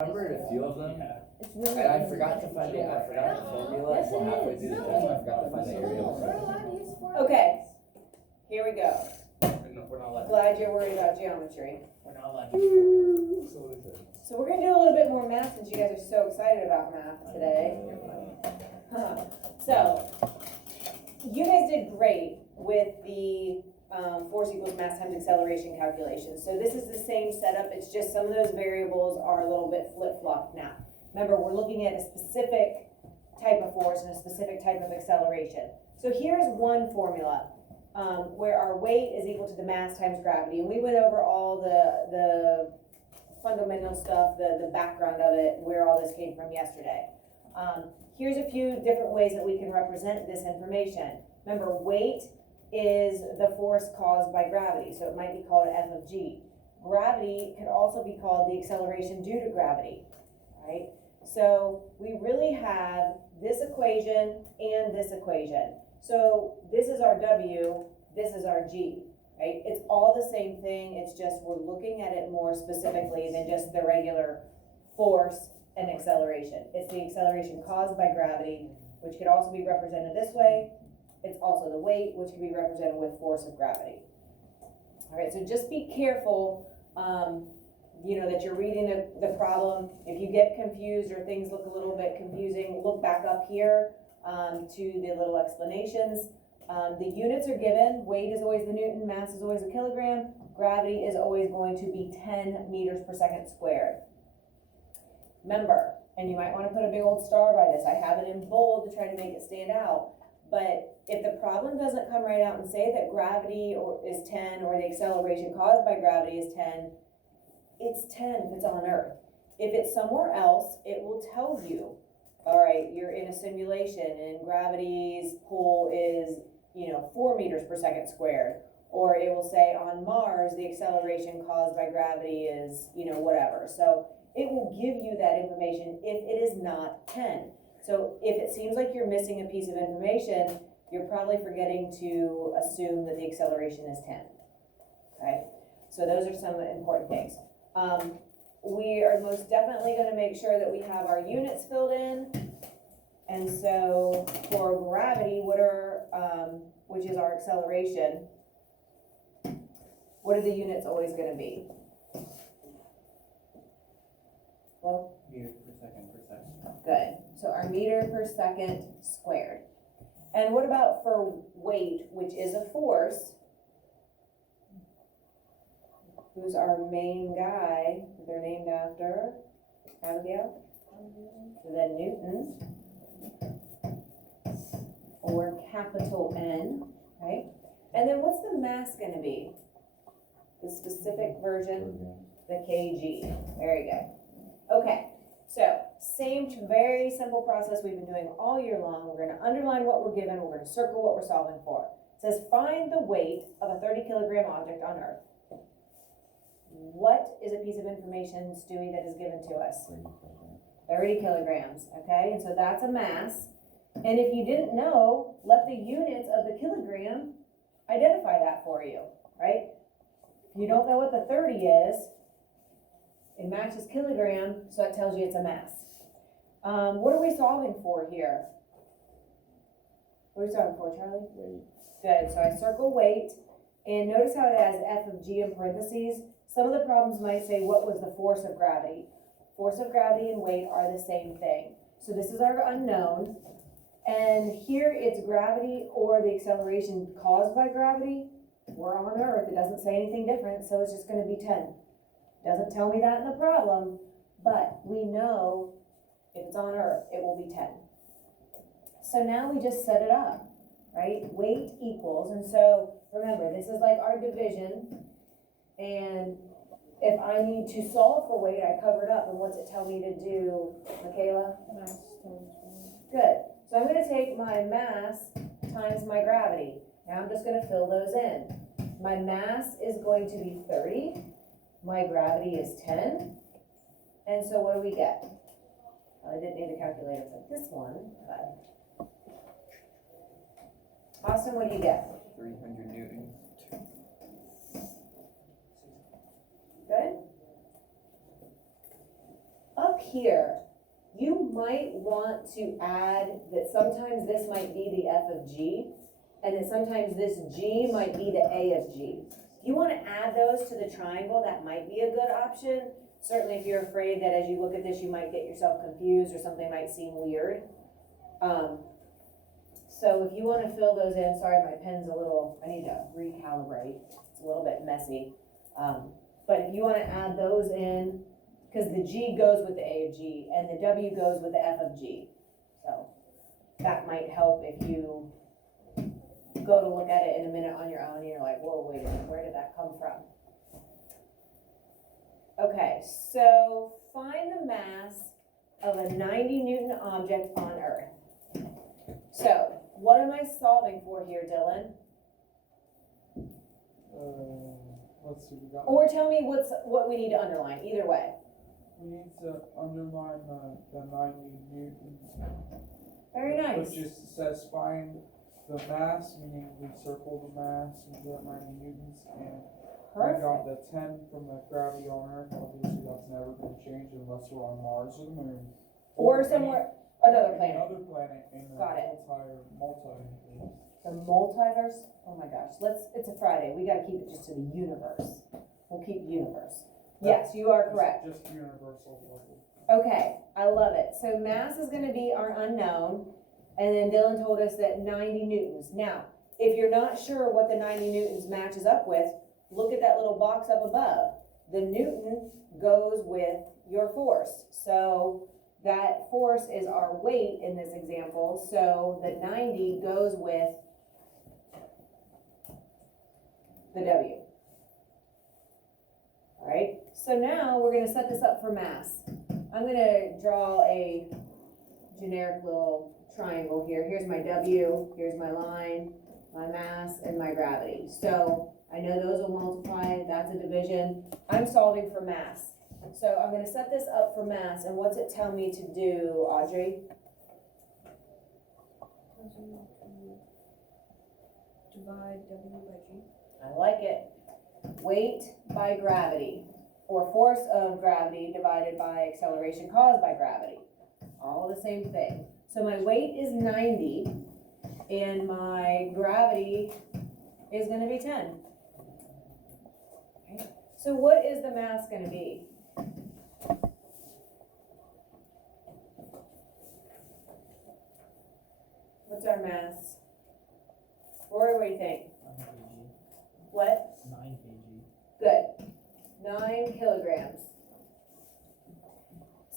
remembered a few of them, It's really and I easy. forgot to find it. I forgot the formula Yes, until it halfway is. through the test. I forgot to find the area of the Okay, here we go. We're not allowed. Glad you're worried about geometry. We're not allowed. So we're gonna do a little bit more math since you guys are so excited about math today. So, you guys did great with the force equals mass times acceleration calculation. So this is the same setup, it's just some of those variables are a little bit flip-flopped now. Remember, we're looking at a specific type of force and a specific type of acceleration. So here's one formula where our weight is equal to the mass times gravity. And we went over all the fundamental stuff, the background of it, where all this came from yesterday. Here's a few different ways that we can represent this information. Remember, weight is the force caused by gravity, so it might be called F of G. Gravity could also be called the acceleration due to gravity, right? So we really have this equation and this equation. So this is our W, this is our G, right? It's all the same thing, it's just we're looking at it more specifically than just the regular force and acceleration. It's the acceleration caused by gravity, which could also be represented this way. It's also the weight, which can be represented with force of gravity. All right, so just be careful, that you're reading the problem. If you get confused or things look a little bit confusing, look back up here to the little explanations. The units are given. Weight is always the Newton, mass is always a kilogram, gravity is always going to be 10 meters per second squared. Remember, and you might want to put a big old star by this. I have it in bold to try to make it stand out. But if the problem doesn't come right out and say that gravity is 10 or the acceleration caused by gravity is 10, it's 10 if it's on Earth. If it's somewhere else, it will tell you, all right, you're in a simulation and gravity's pull is, 4 meters per second squared. Or it will say on Mars, the acceleration caused by gravity is, whatever. So it will give you that information if it is not 10. So if it seems like you're missing a piece of information, you're probably forgetting to assume that the acceleration is 10, okay? So those are some important things. We are most definitely gonna make sure that we have our units filled in. And so for gravity, which is our acceleration, what are the units always gonna be? Well, Meters per second per second. good. So our meter per second squared. And what about for weight, which is a force? Who's our main guy? They're named after Abigail. Then Newton. Or capital N, right? And then what's the mass gonna be? The specific version, the kg. Very good. Okay, so very simple process we've been doing all year long. We're gonna underline what we're given, we're gonna circle what we're solving for. It says find the weight of a 30 kilogram object on Earth. What is a piece of information, Stewie, that is given to us? 30 kilograms, okay? And so that's a mass. And if you didn't know, let the units of the kilogram identify that for you, right? If you don't know what the 30 is, it matches kilogram, so it tells you it's a mass. What are we solving for here? What are we solving for, Charlie? Weight. Good, so I circle weight, and notice how it has F of G in parentheses. Some of the problems might say, what was the force of gravity? Force of gravity and weight are the same thing. So this is our unknown, and here it's gravity or the acceleration caused by gravity. We're on Earth, it doesn't say anything different, so it's just gonna be 10. Doesn't tell me that in the problem, but we know if it's on Earth, it will be 10. So now we just set it up, right? Weight equals, and so remember, this is like our division, and if I need to solve for weight, I covered up, and what's it tell me to do, Michaela? Good. So I'm gonna take my mass times my gravity. Now I'm just gonna fill those in. My mass is going to be 30. My gravity is 10. And so what do we get? I didn't need a calculator for this one, but. Austin, what do you get? 300 newtons. Good? here, you might want to add that sometimes this might be the F of G, and that sometimes this G might be the A of G. If you wanna add those to the triangle, that might be a good option. Certainly if you're afraid that as you look at this, you might get yourself confused or something might seem weird. So if you wanna fill those in, sorry, my pen's a little, I need to recalibrate. It's a little bit messy. But if you wanna add those in, because the G goes with the A of G and the W goes with the F of G. So that might help if you go to look at it in a minute on your own and you're like, whoa, wait a minute, where did that come from? Okay, so find the mass of a 90 Newton object on Earth. So what am I solving for here, Dylan? Let's see, we got. Or tell me what we need to underline, either way. We need to underline the 90 newtons. Very nice. Which just says find the mass, meaning we circle the mass and get 90 newtons, and we got the 10 from the gravity on Earth. Obviously, that's never going to change unless we're on Mars or the Moon. Or somewhere, another planet. Another planet in the Got it. multiverse. The multiverse? Oh my gosh, it's a Friday, we gotta keep it just to the universe. We'll keep universe. Yes, you are correct. Just universal level. Okay, I love it. So mass is gonna be our unknown, and then Dylan told us that 90 newtons. Now, if you're not sure what the 90 newtons matches up with, look at that little box up above. The newton goes with your force. So that force is our weight in this example, so the 90 goes with the W. All right, so now we're gonna set this up for mass. I'm gonna draw a generic little triangle here. Here's my W, here's my line, my mass, and my gravity. So I know those will multiply, that's a division. I'm solving for mass. So I'm gonna set this up for mass, and what's it tell me to do, Audrey? Divide W by G. I like it. Weight by gravity, or force of gravity divided by acceleration caused by gravity. All the same thing. So my weight is 90, and my gravity is gonna be 10. Okay. So what is the mass gonna be? What's our mass? Rory, what do you think? 9 kg. What? 9 kg. Good. 9 kilograms.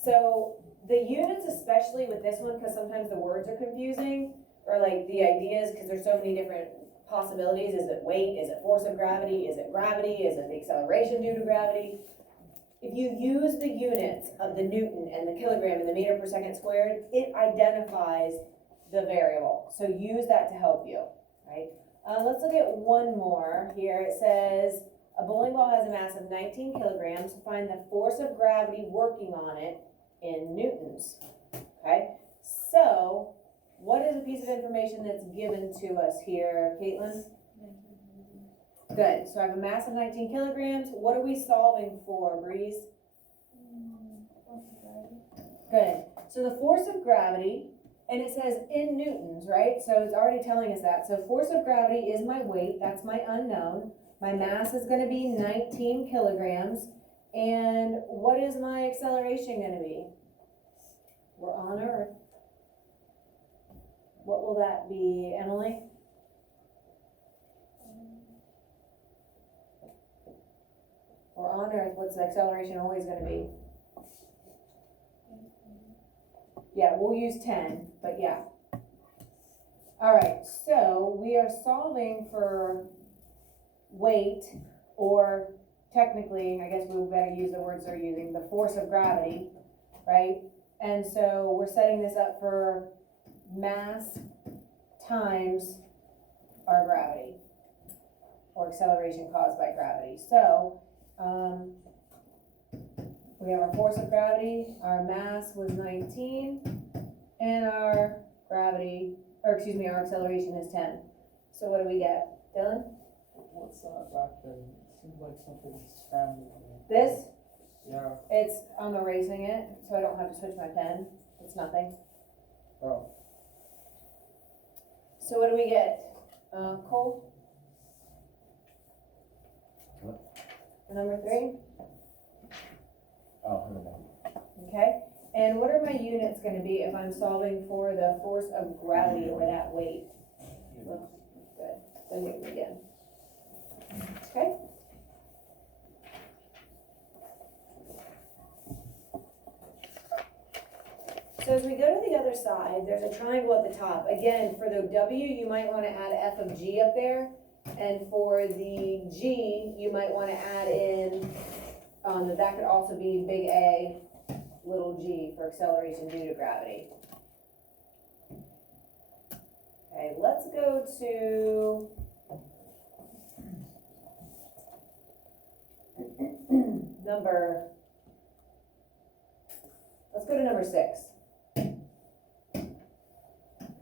So the units, especially with this one, because sometimes the words are confusing, or like the ideas, because there's so many different possibilities. Is it weight? Is it force of gravity? Is it gravity? Is it the acceleration due to gravity? If you use the units of the Newton and the kilogram and the meter per second squared, it identifies the variable. So use that to help you, right? Let's look at one more here. It says, a bowling ball has a mass of 19 kilograms. Find the force of gravity working on it in newtons, okay? So, what is a piece of information that's given to us here, Caitlin? Good, so I have a mass of 19 kilograms. What are we solving for, Breeze? Good, so the force of gravity, and it says in newtons, right? So it's already telling us that. So force of gravity is my weight, that's my unknown. My mass is gonna be 19 kilograms. And what is my acceleration gonna be? We're on Earth. What will that be, Emily? We're on Earth, what's the acceleration always gonna be? Yeah, we'll use 10, but yeah. All right, so we are solving for weight, or technically, I guess we better use the words they're using, the force of gravity, right? And so we're setting this up for mass times our gravity, or acceleration caused by gravity. So, we have our force of gravity, our mass was 19, and our gravity, or excuse me, our acceleration is 10. So what do we get? Dylan? What's that back there? It seems like something's scrambled. This? Yeah, I'm erasing it, so I don't have to switch my pen. It's nothing. oh, So what do we get? Cole? What? Number 3? Oh, never mind. Okay, and what are my units gonna be if I'm solving for the force of gravity or that weight? Good, so Newton again. Okay. So as we go to the other side, there's a triangle at the top. Again, for the W, you might wanna add F of G up there. And for the G, you might wanna add in, that could also be big A, little g for acceleration due to gravity. Okay, let's go to let's go to number 6.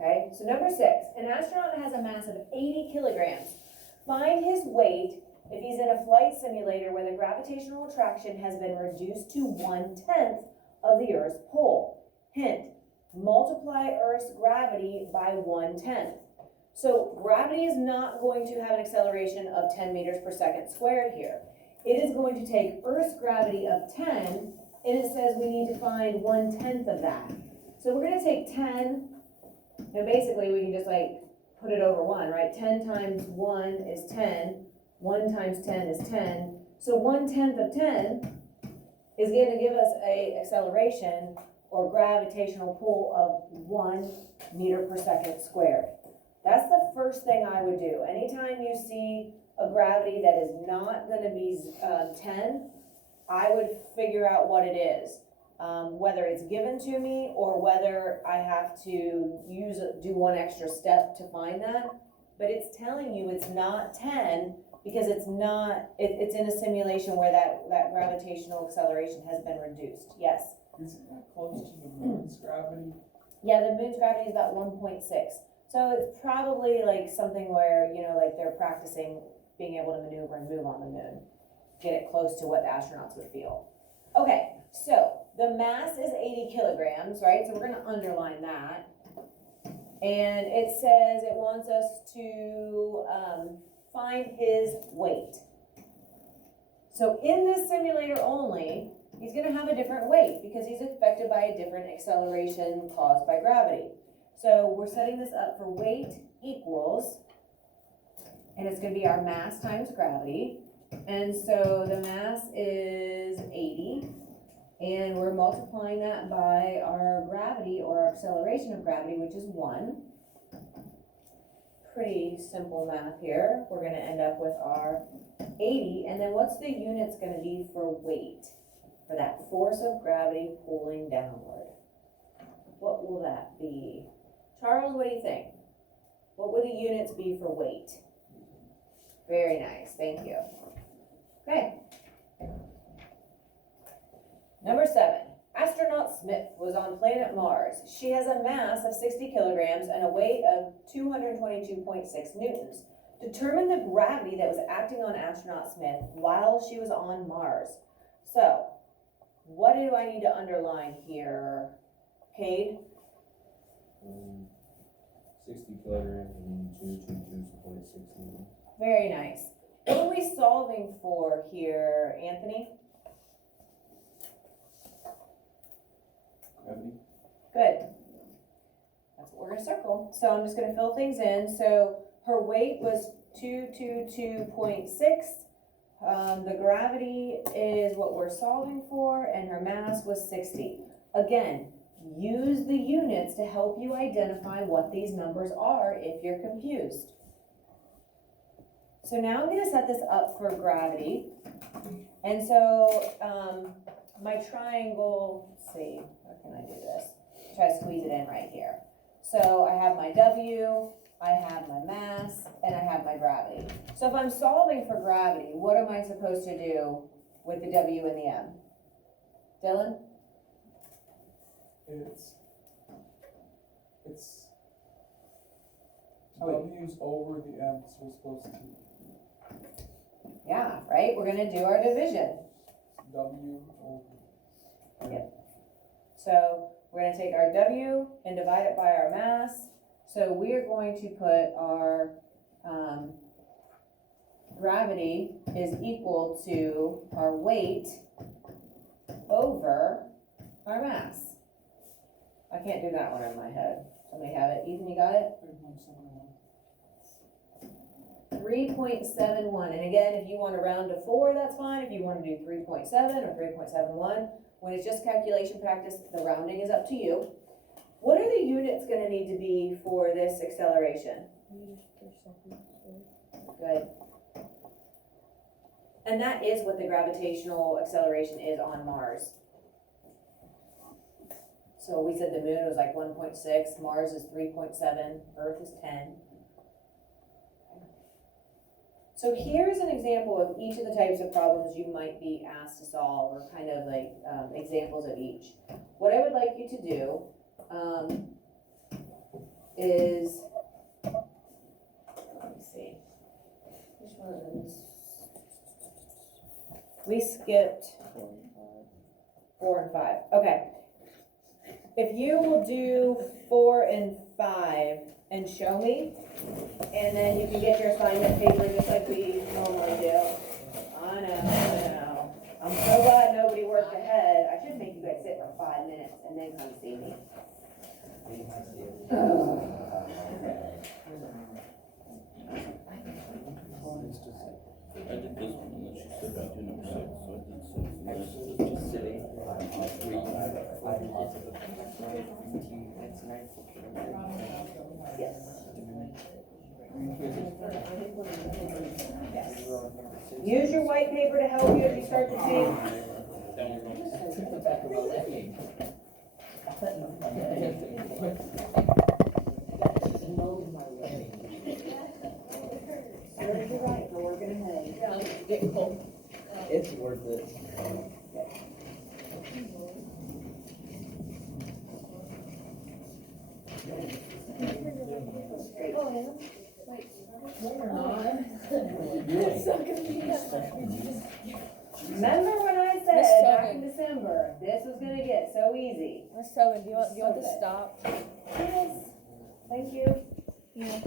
Okay, so number 6, an astronaut has a mass of 80 kilograms. Find his weight if he's in a flight simulator where the gravitational attraction has been reduced to 1/10 of the Earth's pole. Hint, multiply Earth's gravity by 1/10. So gravity is not going to have an acceleration of 10 meters per second squared here. It is going to take Earth's gravity of 10, and it says we need to find 1/10 of that. So we're gonna take 10, now basically we can just like put it over 1, right? 10 times 1 is 10, 1 times 10 is 10. So 1/10 of 10 is going to give us a acceleration or gravitational pull of 1 meter per second squared. That's the first thing I would do. Anytime you see a gravity that is not going to be 10, I would figure out what it is. Whether it's given to me or whether I have to do one extra step to find that. But it's telling you it's not 10 because it's in a simulation where that gravitational acceleration has been reduced. Yes? isn't that close to the moon's gravity? Yeah, the moon's gravity is about 1.6. So it's probably like something where, like they're practicing being able to maneuver and move on the moon. Get it close to what the astronauts would feel. Okay, so the mass is 80 kilograms, right? So we're gonna underline that. And it says it wants us to find his weight. So in this simulator only, he's gonna have a different weight because he's affected by a different acceleration caused by gravity. So we're setting this up for weight equals, and it's gonna be our mass times gravity. And so the mass is 80, and we're multiplying that by our gravity or our acceleration of gravity, which is 1. Pretty simple math here. We're gonna end up with our 80, and then what's the units gonna be for weight? For that force of gravity pulling downward. What will that be? Charles, what do you think? What would the units be for weight? Very nice, thank you. Okay. Number 7, astronaut Smith was on planet Mars. She has a mass of 60 kilograms and a weight of 222.6 newtons. Determine the gravity that was acting on astronaut Smith while she was on Mars. So, what do I need to underline here, Cade? 60 kilograms and 222.6 newtons. Very nice. What are we solving for here, Anthony? Gravity? Good. That's what we're gonna circle. So I'm just gonna fill things in. So her weight was 222.6. The gravity is what we're solving for, and her mass was 60. Again, use the units to help you identify what these numbers are if you're confused. So now I'm gonna set this up for gravity. And so my triangle, let's see, how can I do this? Try to squeeze it in right here. So I have my W, I have my mass, and I have my gravity. So if I'm solving for gravity, what am I supposed to do with the W and the M? Dylan? It's W's over the M's we're supposed to. Yeah, right? We're gonna do our division. W over. So we're gonna take our W and divide it by our mass. So we're going to put our, gravity is equal to our weight over our mass. I can't do that one in my head. Somebody have it? Ethan, you got it? 3.71. And again, if you want to round to 4, that's fine. If you want to do 3.7 or 3.71, when it's just calculation practice, the rounding is up to you. What are the units going to need to be for this acceleration? Good. And that is what the gravitational acceleration is on Mars. So we said the moon was like 1.6, Mars is 3.7, Earth is 10. So here's an example of each of the types of problems you might be asked to solve, or kind of like examples of each. What I would like you to do is, let me see, which one of those? We skipped 4 and 5. Okay. If you will do 4 and 5 and show me, and then you can get your assignment paper just like we normally do. I know. I'm so glad nobody worked ahead. I should make you guys sit for 5 minutes and then come see me. I did this one, and then she said I do number 6, so I did 6, and then it's just sitting. Yes. Use your white paper to help you as you start to take. You're right, we're working ahead. It's worth it. Remember when I Miss said back in Tobin. December, this was gonna get so easy? Miss Tobin, do you want to stop? Yes. Thank you. Yeah.